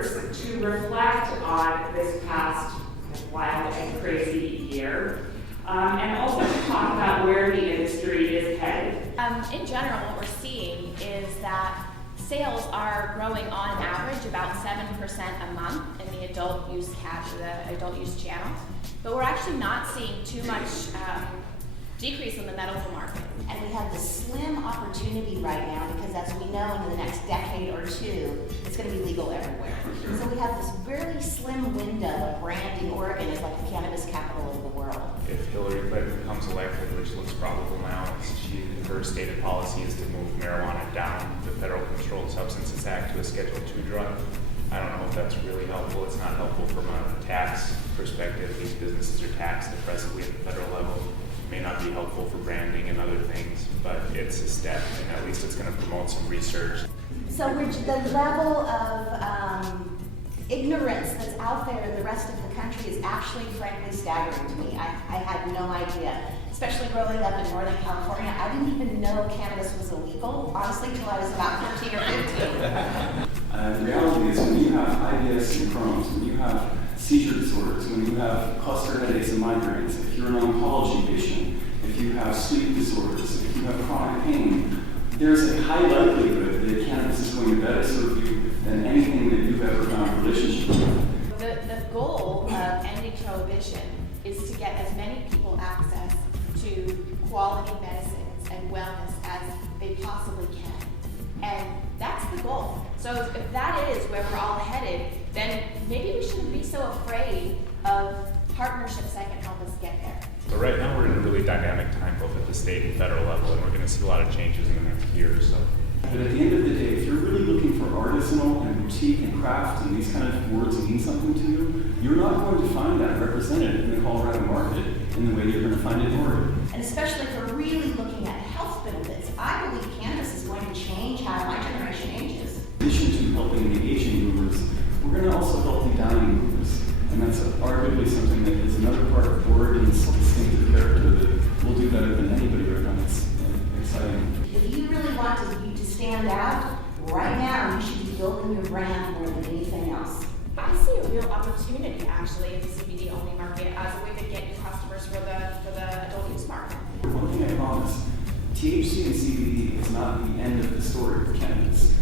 words to reflect on this past wild and crazy year, and also to talk about where the industry is headed. In general, what we're seeing is that sales are growing on average about 7% a month in the adult use channel, but we're actually not seeing too much decrease in the medical market. And we have this slim opportunity right now because, as we know, in the next decade or two, it's going to be legal everywhere. So we have this very slim window of branding Oregon as like the cannabis capital of the world. If Hillary Clinton becomes elected, which looks probable now, her stated policy is to move marijuana down the Federal Controlled Substances Act to a Schedule II drug. I don't know if that's really helpful. It's not helpful from a tax perspective. These businesses are taxed presently at the federal level. It may not be helpful for branding and other things, but it's a step, and at least it's going to promote some research. So the level of ignorance that's out there in the rest of the country is actually, frankly, staggering to me. I had no idea, especially growing up in Northern California. I didn't even know cannabis was illegal, honestly, till I was about 15 or 15. The reality is, when you have IBS and Crohn's, when you have seizure disorders, when you have cluster headaches and migraines, if you're an oncology patient, if you have sleep disorders, if you have chronic pain, there's a high likelihood that cannabis is going to better serve you than anything that you've ever found a relationship with. The goal of ending prohibition is to get as many people access to quality medicines and wellness as they possibly can. And that's the goal. So if that is where we're all headed, then maybe we shouldn't be so afraid of partnerships that can help us get there. So right now we're in a really dynamic time, both at the state and federal level, and we're going to see a lot of changes in the next year or so. But at the end of the day, if you're really looking for artisanal and boutique and craft and these kind of words mean something to you, you're not going to find that represented in the Colorado market in the way you're going to find it in Oregon. And especially for really looking at health benefits, I believe cannabis is going to change how my generation ages. In addition to helping the aging movers, we're going to also help the dying movers. And that's arguably something that is another part of Oregon's distinctive character that will do better than anybody right now. It's exciting. If you really want to stand out, right now you should be building your brand more than anything else. I see a real opportunity actually in the CBD only market as a way to get new customers for the adult use market. One thing I promise, THC and CBD is not the end of the story for cannabis.